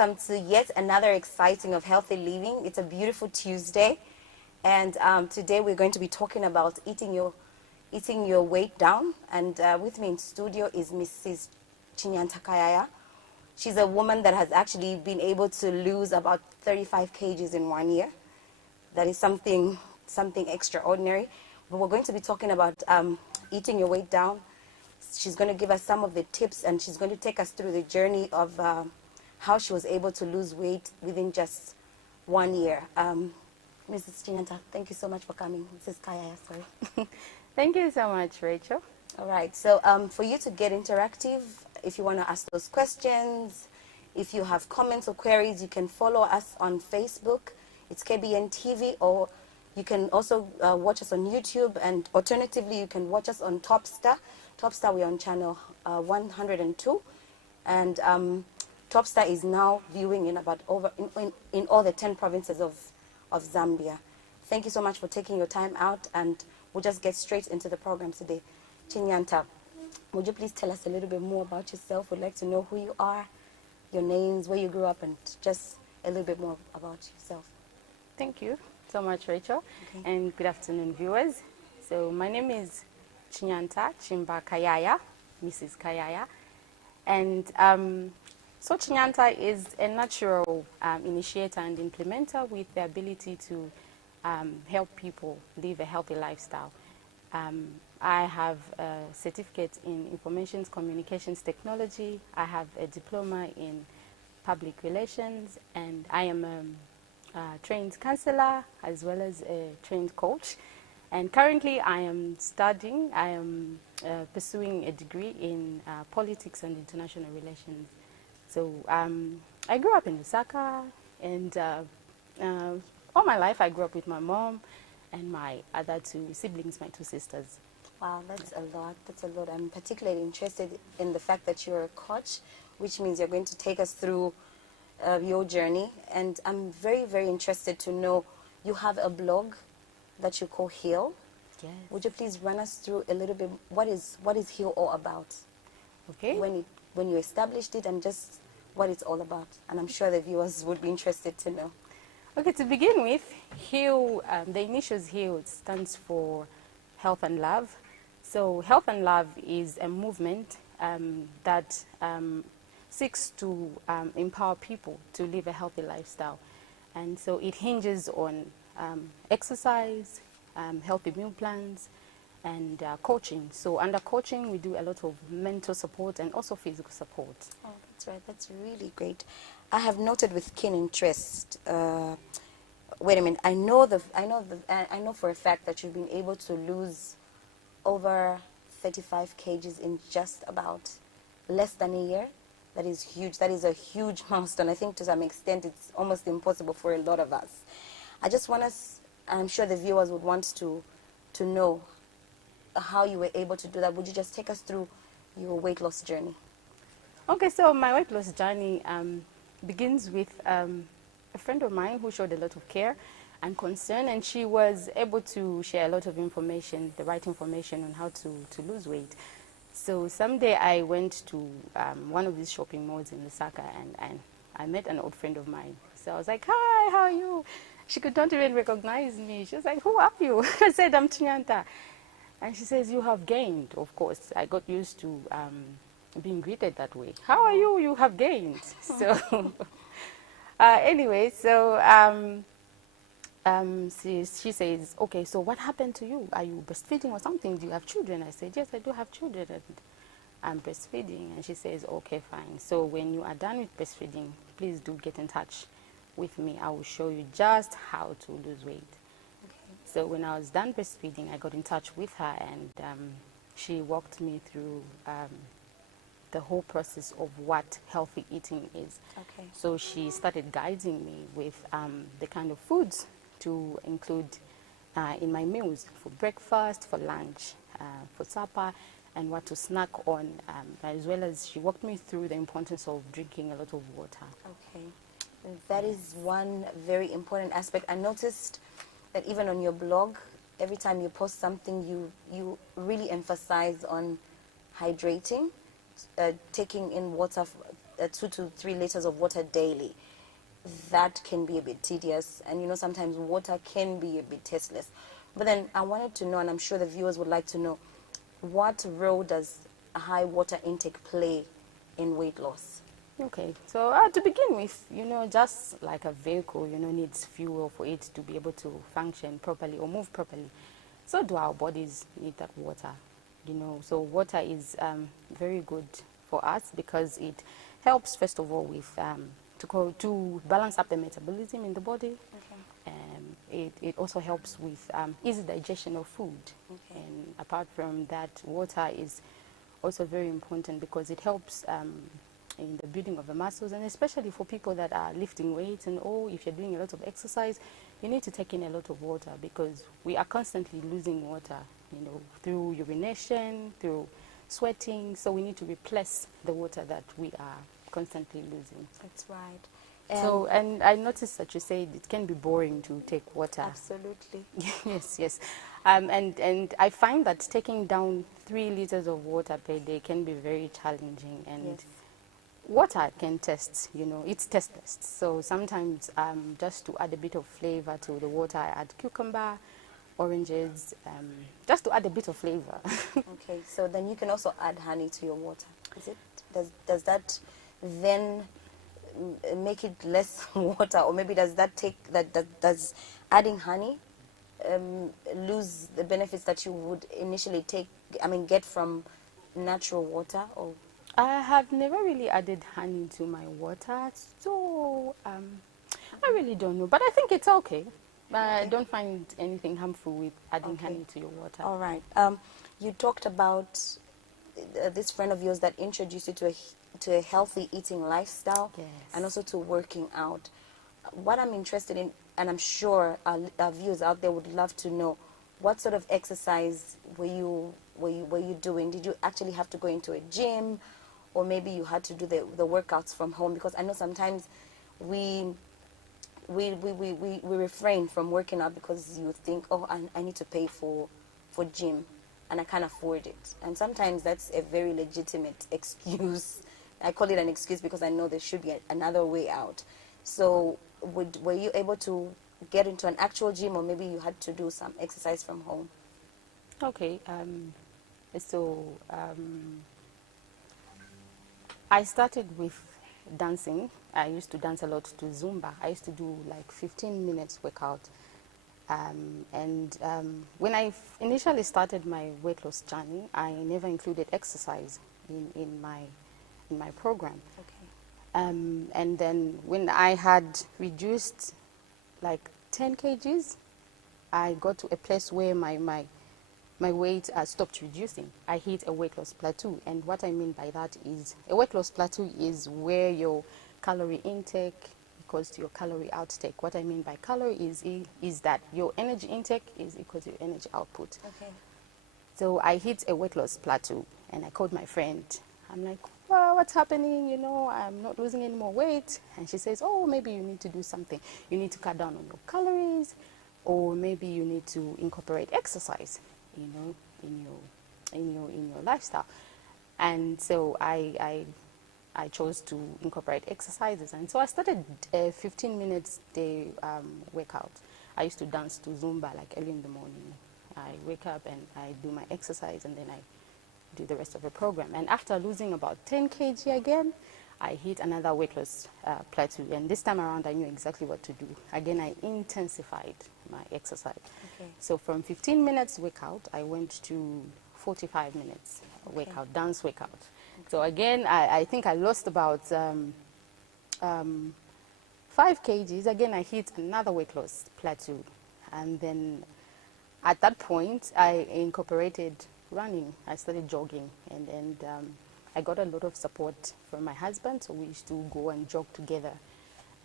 welcome to yet another exciting of healthy living. It's a beautiful Tuesday, and today we're going to be talking about eating your weight down. And with me in studio is Mrs. Chinyanta Kayaya. She's a woman that has actually been able to lose about 35 kgs in 1 year. That is something extraordinary. But we're going to be talking about eating your weight down. She's going to give us some of the tips, and she's going to take us through the journey of how she was able to lose weight within just 1 year. Mrs. Chinyanta, thank you so much for coming. Mrs. Kayaya, sorry. Thank you so much, Rachel. All right, so for you to get interactive, if you want to ask those questions, if you have comments or queries, you can follow us on Facebook. It's KBN TV, or you can also watch us on YouTube, and alternatively, you can watch us on Topstar. Topstar, we're on channel 102, and Topstar is now viewing in about in all the 10 provinces of Zambia. Thank you so much for taking your time out, and we'll just get straight into the program today. Chinyanta, would you please tell us a little bit more about yourself? We'd like to know who you are, your names, where you grew up, and just a little bit more about yourself. Thank you so much, Rachel, Okay. and good afternoon, viewers. So my name is Chinyanta Chimba Kayaya, Mrs. Kayaya, and so Chinyanta is a natural initiator and implementer with the ability to help people live a healthy lifestyle. I have a certificate in Information Communications Technology. I have a diploma in Public Relations, and I am a trained counselor as well as a trained coach. And currently I am pursuing a degree in politics and international relations. So I grew up in Lusaka, and all my life I grew up with my mom and my other two siblings, my two sisters. Wow, that's a lot. That's a lot. I'm particularly interested in the fact that you're a coach, which means you're going to take us through your journey. And I'm very, very interested to know, you have a blog that you call Heal. Yes. Would you please run us through a little bit, what is Heal all about? Okay. When you established it, and just what it's all about. And I'm sure the viewers would be interested to know. Okay, to begin with, HEAL, the initials HEAL stands for Health and Love. So Health and Love is a movement that seeks to empower people to live a healthy lifestyle. And so it hinges on exercise, healthy meal plans, and coaching. So under coaching, we do a lot of mental support and also physical support. Oh, that's right. That's really great. I have noted with keen interest. Wait a minute. I know for a fact that you've been able to lose over 35 kgs in just about less than a year. That is huge. That is a huge milestone. I think to some extent it's almost impossible for a lot of us. I just want us, I'm sure the viewers would want to know how you were able to do that. Would you just take us through your weight loss journey? Okay, so my weight loss journey begins with a friend of mine who showed a lot of care and concern, and she was able to share a lot of information, the right information on how to lose weight. So someday I went to one of these shopping malls in Lusaka, and I met an old friend of mine. So I was like, "Hi, how are you?" She could not even recognize me. She was like, "Who are you?" I said, "I'm Chinyanta." And she says, "You have gained." Of course, I got used to being greeted that way. "How are you? You have gained." So anyway, so she says, "Okay, so what happened to you? Are you breastfeeding or something? Do you have children?" I said, "Yes, I do have children, and I'm breastfeeding." And she says, "Okay, fine. So when you are done with breastfeeding, please do get in touch with me. I will show you just how to lose weight." Okay. So when I was done breastfeeding, I got in touch with her, and she walked me through the whole process of what healthy eating is. Okay. So she started guiding me with the kind of foods to include in my meals, for breakfast, for lunch, for supper, and what to snack on, as well as she walked me through the importance of drinking a lot of water. Okay. That is one very important aspect. I noticed that even on your blog, every time you post something, you really emphasize on hydrating, taking in water 2 to 3 liters of water daily, that can be a bit tedious, and sometimes water can be a bit tasteless. But then I wanted to know, and I'm sure the viewers would like to know, what role does a high water intake play in weight loss? Okay, so to begin with, just like a vehicle, needs fuel for it to be able to function properly or move properly. So do our bodies need that water, So water is very good for us because it helps, first of all, with to balance up the metabolism in the body. Okay. It also helps with easy digestion of food. Okay. And apart from that, water is also very important because it helps in the building of the muscles, and especially for people that are lifting weights and if you're doing a lot of exercise, you need to take in a lot of water because we are constantly losing water, through urination, through sweating, so we need to replace the water that we are constantly losing. That's right. And I noticed that you said it can be boring to take water. Absolutely. Yes. And I find that taking down 3 liters of water per day can be very challenging. And yes. Water can taste, it's tasteless. So sometimes just to add a bit of flavor to the water, I add cucumber, oranges, just to add a bit of flavor. Okay, so then you can also add honey to your water. Is it? Does that then make it less water, or maybe does does adding honey lose the benefits that you would initially get from natural water? Or I have never really added honey to my water, so I really don't know, but I think it's okay. I don't find anything harmful with adding honey to your water. All right. You talked about this friend of yours that introduced you to a healthy eating lifestyle. Yes. And also to working out. What I'm interested in, and I'm sure our viewers out there would love to know, what sort of exercise were you doing? Did you actually have to go into a gym, or maybe you had to do the workouts from home? Because I know sometimes we refrain from working out because you think, oh, I need to pay for gym and I can't afford it. And sometimes that's a very legitimate excuse. I call it an excuse because I know there should be another way out. So were you able to get into an actual gym, or maybe you had to do some exercise from home? Okay, I started with dancing. I used to dance a lot to Zumba. I used to do like 15 minutes workout. When I initially started my weight loss journey, I never included exercise in my program. Okay. And then when I had reduced like 10 kgs, I got to a place where my weight stopped reducing. I hit a weight loss plateau. And what I mean by that is, a weight loss plateau is where your calorie intake equals to your calorie outtake. What I mean by calorie is that your energy intake is equal to your energy output. Okay. So I hit a weight loss plateau, and I called my friend. I'm like, well, what's happening? I'm not losing any more weight. And she says, oh, maybe you need to do something. You need to cut down on your calories, or maybe you need to incorporate exercise, in your lifestyle. And so I chose to incorporate exercises. And so I started a 15 minutes day workout. I used to dance to Zumba like early in the morning. I wake up and I do my exercise, and then I do the rest of the program. And after losing about 10 kg again, I hit another weight loss plateau. And this time around, I knew exactly what to do. Again, I intensified my exercise. Okay. So from 15 minutes workout, I went to 45 minutes workout, dance workout. Okay. So again, I think I lost about 5 kgs. Again, I hit another weight loss plateau. And then at that point, I incorporated running. I started jogging, and I got a lot of support from my husband, so we used to go and jog together.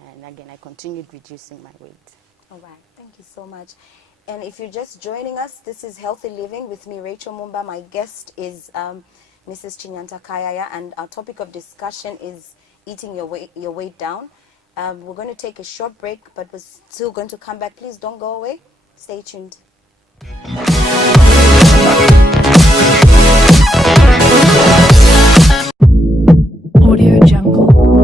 And again, I continued reducing my weight. All right, thank you so much. And if you're just joining us, this is Healthy Living with me, Rachel Mumba. My guest is Mrs. Chinyanta Kayaya, and our topic of discussion is eating your weight down. We're going to take a short break, but we're still going to come back. Please don't go away. Stay tuned. Audio Jungle.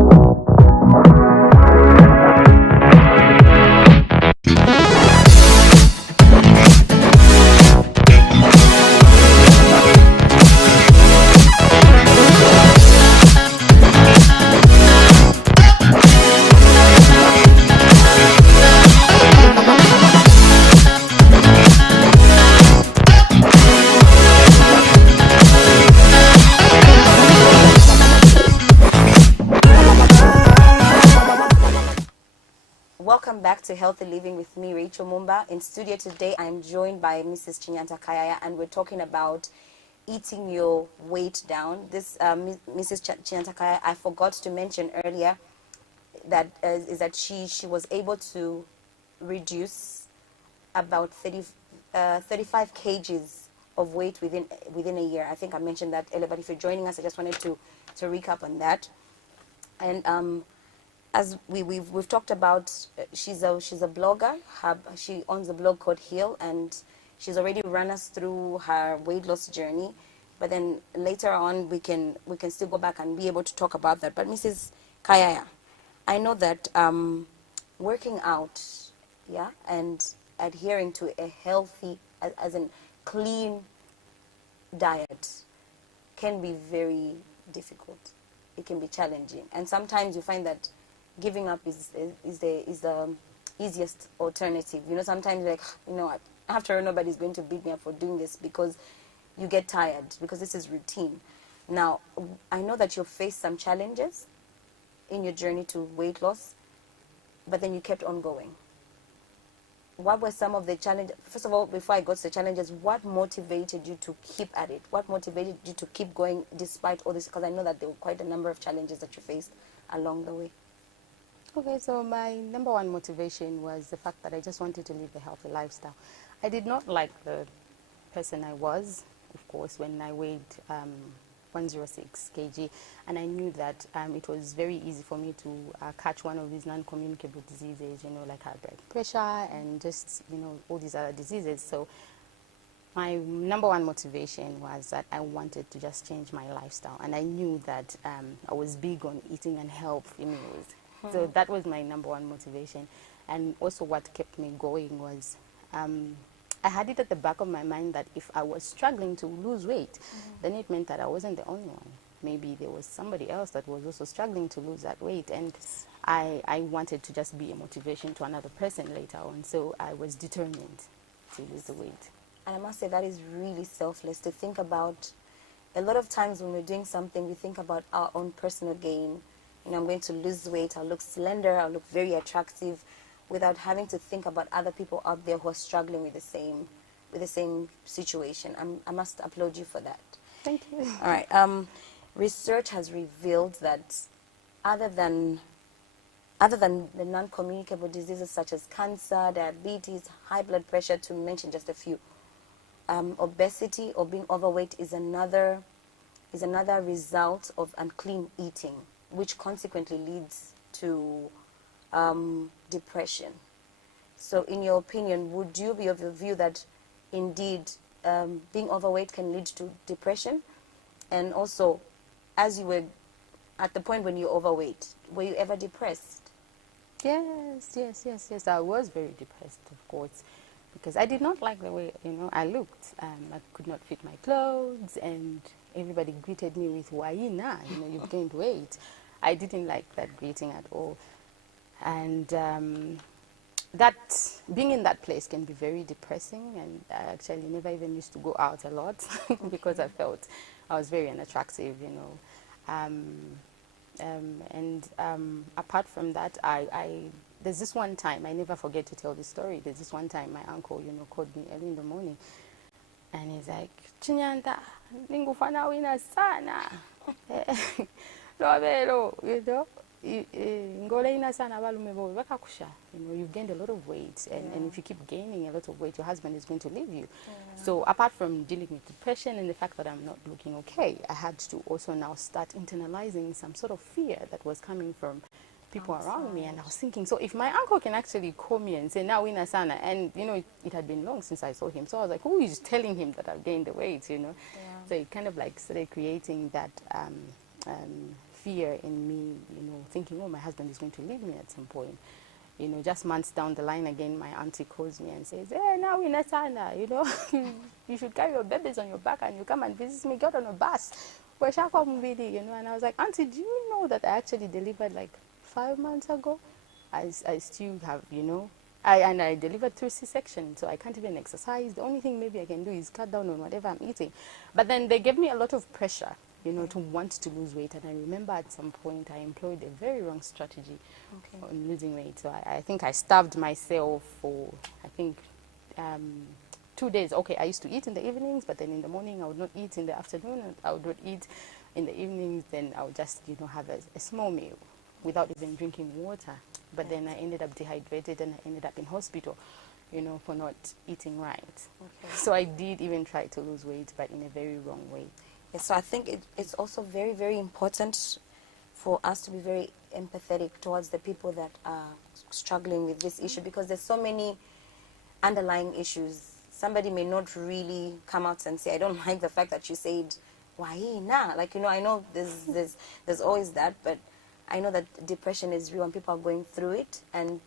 Welcome back to Healthy Living with me, Rachel Mumba. In studio today, I'm joined by Mrs. Chinyanta Kayaya, and we're talking about eating your weight down. This Mrs. Chinyanta Kayaya, I forgot to mention earlier that is that she was able to reduce about 35 kgs of weight within a year. I think I mentioned that earlier, but if you're joining us, I just wanted to recap on that. And as we've talked about, she's a blogger. She owns a blog called Heal, and she's already run us through her weight loss journey. But then later on, we can still go back and be able to talk about that. But Mrs. Kayaya, I know that working out, yeah, and adhering to a healthy, as in clean diet can be very difficult. It can be challenging, and sometimes you find that giving up is the easiest alternative. You know, sometimes like, you know what, after all, nobody's going to beat me up for doing this, because you get tired, because this is routine. Now, I know that you faced some challenges in your journey to weight loss, but then you kept on going. What were some of the challenges? First of all, before I go to the challenges, what motivated you to keep at it? What motivated you to keep going despite all this? Because I know that there were quite a number of challenges that you faced along the way. Okay, so my number one motivation was the fact that I just wanted to live a healthy lifestyle. I did not like the person I was, of course, when I weighed 106 kg, and I knew that it was very easy for me to catch one of these non-communicable diseases, you know, like high blood pressure and just, you know, all these other diseases. So my number one motivation was that I wanted to just change my lifestyle, and I knew that I was big on eating and healthy meals. So that was my number one motivation. And also what kept me going was I had it at the back of my mind that if I was struggling to lose weight, then it meant that I wasn't the only one. Maybe there was somebody else that was also struggling to lose that weight. And I wanted to just be a motivation to another person later on. So I was determined to lose the weight. And I must say that is really selfless to think about. A lot of times when we're doing something, we think about our own personal gain. You know, I'm going to lose weight, I'll look slender, I'll look very attractive, without having to think about other people out there who are struggling with the same situation. I must applaud you for that. Thank you. All right. Research has revealed that other than the non-communicable diseases such as cancer, diabetes, high blood pressure, to mention just a few, obesity or being overweight is another result of unclean eating, which consequently leads to depression. So in your opinion, would you be of the view that indeed being overweight can lead to depression? And also, as you were at the point when you're overweight, were you ever depressed? Yes. I was very depressed, of course, because I did not like the way, you know, I looked. I could not fit my clothes, and everybody greeted me with "Waina," you know, you've gained weight. I didn't like that greeting at all. And that being in that place can be very depressing, and I actually never even used to go out a lot because I felt I was very unattractive, you know. Apart from that, there's this one time, I never forget to tell this story. There's this one time my uncle, you know, called me early in the morning, and he's like, "Chinyanta, ningufana wina sana." You know, you know, you've gained a lot of weight, and if you keep gaining a lot of weight, your husband is going to leave you. So apart from dealing with depression and the fact that I'm not looking okay, I had to also now start internalizing some sort of fear that was coming from people around me. And I was thinking, so if my uncle can actually call me and say, "Now Wina Sana," and you know, it had been long since I saw him, so I was like, who is telling him that I've gained the weight, you know? So it kind of like started creating that fear in me, you know, thinking, oh, my husband is going to leave me at some point. You know, just months down the line again, my auntie calls me and says, "Hey, now in Asana, you know, you should carry your babies on your back and you come and visit me, get on a bus." You know, and I was like, "Auntie, do you know that I actually delivered like 5 months ago? I still have, you know, I delivered through C-section, so I can't even exercise. The only thing maybe I can do is cut down on whatever I'm eating." But then they gave me a lot of pressure you know, to want to lose weight. And I remember at some point I employed a very wrong strategy on losing weight. So I think I starved myself for, I think, 2 days. Okay, I used to eat in the evenings, but then in the morning I would not eat, in the afternoon I would not eat, in the evenings then I would just, you know, have a small meal without even drinking water. But then I ended up dehydrated and I ended up in hospital, you know, for not eating right. So I did even try to lose weight, but in a very wrong way. Yes, so I think it's also very, very important for us to be very empathetic towards the people that are struggling with this issue, because there's so many underlying issues. Somebody may not really come out and say, I don't like the fact that you said, why, nah. Like, you know, I know there's always that, but I know that depression is real and people are going through it. And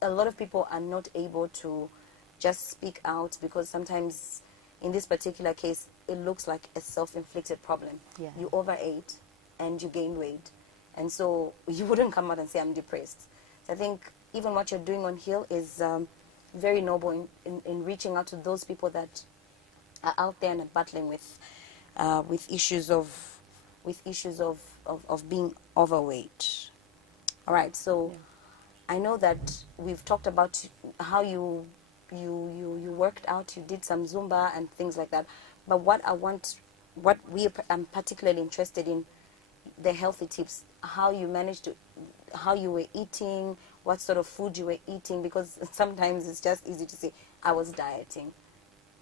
a lot of people are not able to just speak out because sometimes in this particular case, it looks like a self-inflicted problem. Yeah. You overate and you gain weight. And so you wouldn't come out and say, I'm depressed. So I think even what you're doing on Heal is very noble in reaching out to those people that are out there and are battling with issues of being overweight. All right, so I know that we've talked about how you worked out, you did some Zumba and things like that. But I'm particularly interested in the healthy tips, how you managed to, how you were eating, what sort of food you were eating, because sometimes it's just easy to say, I was dieting.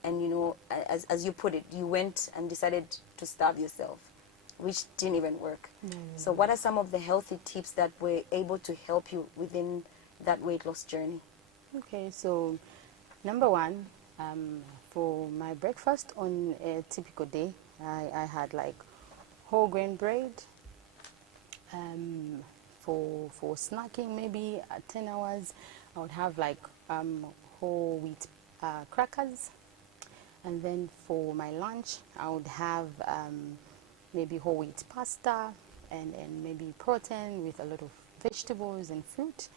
And, you know, as you put it, you went and decided to starve yourself, which didn't even work. So what are some of the healthy tips that were able to help you within that weight loss journey? Okay, so number one, for my breakfast on a typical day, I had like whole grain bread. For snacking, maybe at 10 hours, I would have like whole wheat crackers. And then for my lunch, I would have maybe whole wheat pasta and maybe protein with a lot of vegetables and fruit.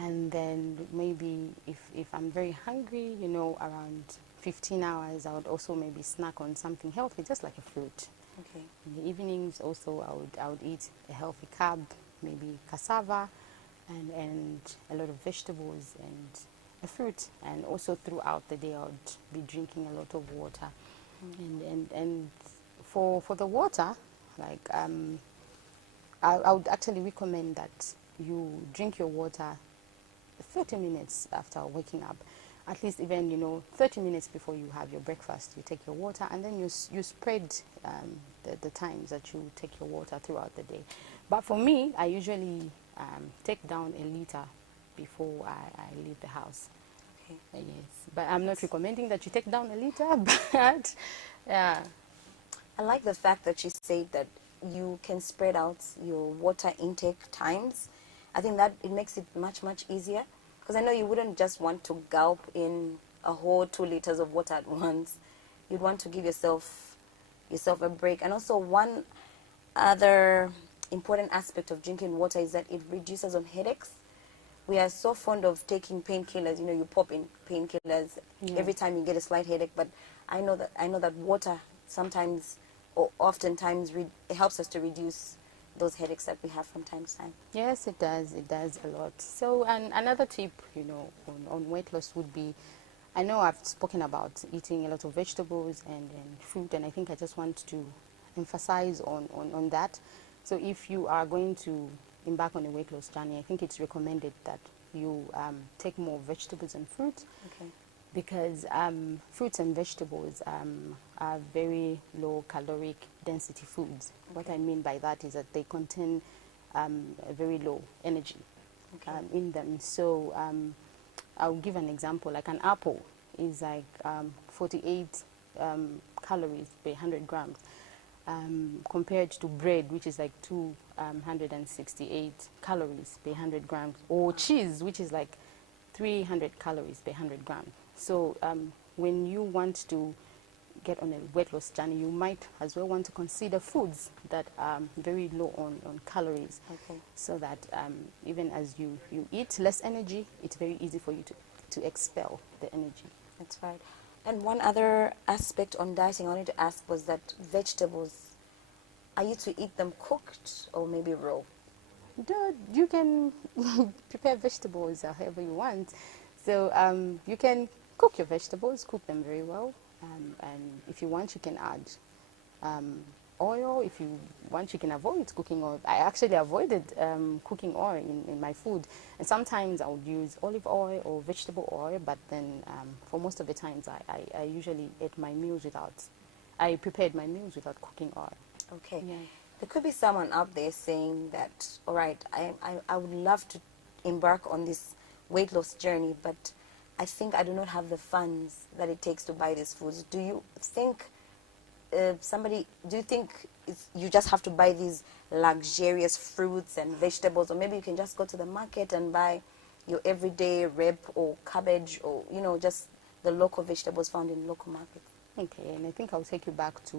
And then maybe if I'm very hungry, you know, around 15 hours, I would also maybe snack on something healthy, just like a fruit. Okay. In the evenings also I would eat a healthy carb, maybe cassava and a lot of vegetables and a fruit. And also throughout the day I would be drinking a lot of water. And for the water, like I would actually recommend that you drink your water 30 minutes after waking up. At least even, you know, 30 minutes before you have your breakfast, you take your water, and then you spread the times that you take your water throughout the day. But for me, I usually take down a liter before I leave the house. Okay. Yes, but I'm not recommending that you take down a liter, but yeah. I like the fact that you said that you can spread out your water intake times. I think that it makes it much, much easier. Because I know you wouldn't just want to gulp in a whole 2 liters of water at once. You'd want to give yourself a break. And also one other important aspect of drinking water is that it reduces on headaches. We are so fond of taking painkillers. You know, you pop in painkillers every time you get a slight headache. But I know that water sometimes or oftentimes it helps us to reduce those headaches that we have from time to time. Yes, it does. It does a lot. So, and another tip, you know, on weight loss would be, I know I've spoken about eating a lot of vegetables and fruit, and I think I just want to emphasize on that. So if you are going to embark on a weight loss journey, I think it's recommended that you take more vegetables and fruit. Okay. Because fruits and vegetables are very low caloric density foods. Okay. What I mean by that is that they contain a very low energy in them. So I'll give an example. Like an apple is like 48 calories per 100 grams compared to bread, which is like 268 calories per 100 grams, or cheese, which is like 300 calories per 100 grams. So when you want to get on a weight loss journey, you might as well want to consider foods that are very low on calories. Okay. So that even as you eat less energy, it's very easy for you to expel the energy. That's right. And one other aspect on dieting I wanted to ask was that vegetables are you to eat them cooked or maybe raw? You can prepare vegetables however you want. So you can cook your vegetables, cook them very well, and if you want, you can add oil. If you want, you can avoid cooking oil. I actually avoided cooking oil in my food, and sometimes I would use olive oil or vegetable oil, but then for most of the times I usually ate my meals without, I prepared my meals without cooking oil. Okay. Yeah. There could be someone out there saying that, all right, I would love to embark on this weight loss journey, but I think I do not have the funds that it takes to buy these foods. Do you think you just have to buy these luxurious fruits and vegetables, or maybe you can just go to the market and buy your everyday rib or cabbage, or, you know, just the local vegetables found in local markets? Okay, and I think I'll take you back to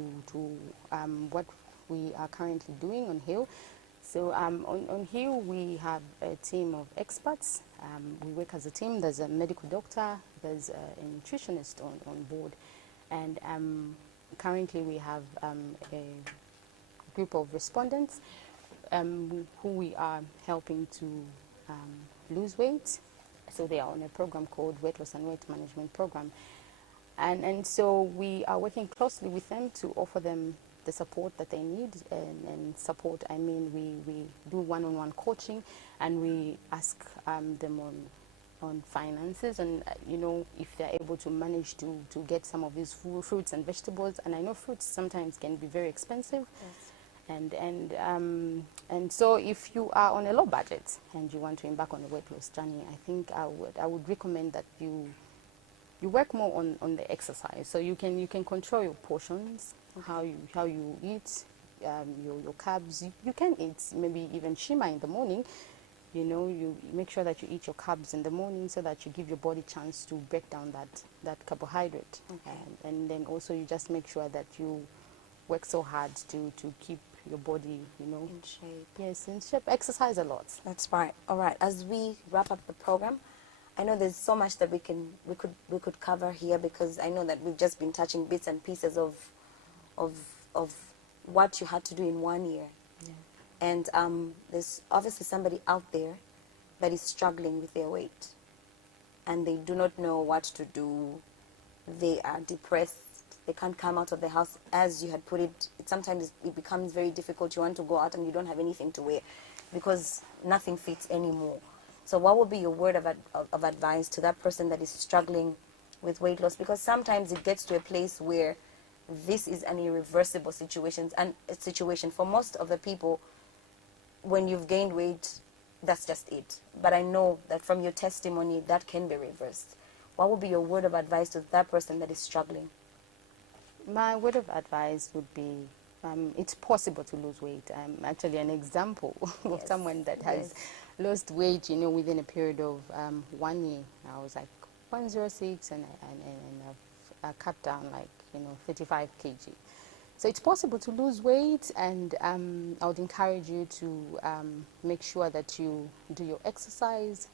what we are currently doing on Hill. So on Hill, we have a team of experts. We work as a team. There's a medical doctor, there's a nutritionist on board, and currently we have a group of respondents who we are helping to lose weight. So they are on a program called Weight Loss and Weight Management Program. And so we are working closely with them to offer them the support that they need. And support, I mean, we do one-on-one coaching, and we ask them on finances, and you know, if they're able to manage to get some of these fruits and vegetables. And I know fruits sometimes can be very expensive. Yes. And so if you are on a low budget and you want to embark on a weight loss journey, I think I would recommend that you work more on the exercise. So you can control your portions, okay, how you eat, your carbs. You can eat maybe even shima in the morning. You know, you make sure that you eat your carbs in the morning so that you give your body chance to break down that carbohydrate. Okay. And then also you just make sure that you work so hard to keep your body, you know, in shape. Yes, in shape. Exercise a lot. That's right. All right. As we wrap up the program, I know there's so much that we could cover here, because I know that we've just been touching bits and pieces of what you had to do in 1 year. Yeah. And there's obviously somebody out there that is struggling with their weight, and they do not know what to do. They are depressed. They can't come out of the house, as you had put it. Sometimes it becomes very difficult. You want to go out and you don't have anything to wear because nothing fits anymore. So what would be your word of advice to that person that is struggling with weight loss? Because sometimes it gets to a place where this is an irreversible situation. And a situation for most of the people, when you've gained weight, that's just it. But I know that from your testimony, that can be reversed. What would be your word of advice to that person that is struggling? My word of advice would be, it's possible to lose weight. I'm actually an example of someone that has lost weight, you know, within a period of 1 year. I was like 106, and I've cut down like, you know, 35 kg. So it's possible to lose weight, and I would encourage you to make sure that you do your exercise,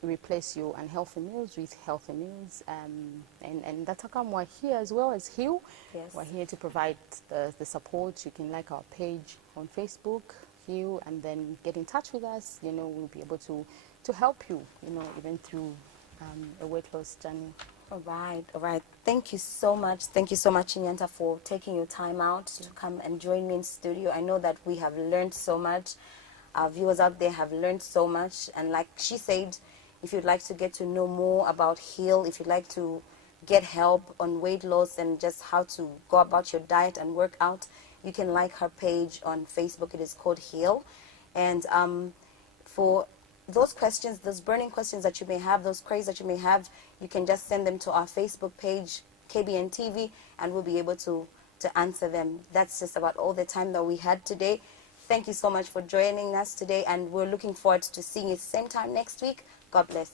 replace your unhealthy meals with healthy meals, and that's how come we're here as well as Heal. Yes. We're here to provide the support. You can like our page on Facebook, Heal, and then get in touch with us. You know, we'll be able to help you, you know, even through a weight loss journey. All right. Thank you so much. Thank you so much, Chinyanta, for taking your time out to come and join me in studio. I know that we have learned so much. Our viewers out there have learned so much. And like she said, if you'd like to get to know more about Heal, if you'd like to get help on weight loss and just how to go about your diet and work out, you can like her page on Facebook. It is called Heal. And for those questions, those burning questions that you may have, those queries that you may have, you can just send them to our Facebook page, KBN TV, and we'll be able to answer them. That's just about all the time that we had today. Thank you so much for joining us today, and we're looking forward to seeing you same time next week. God bless.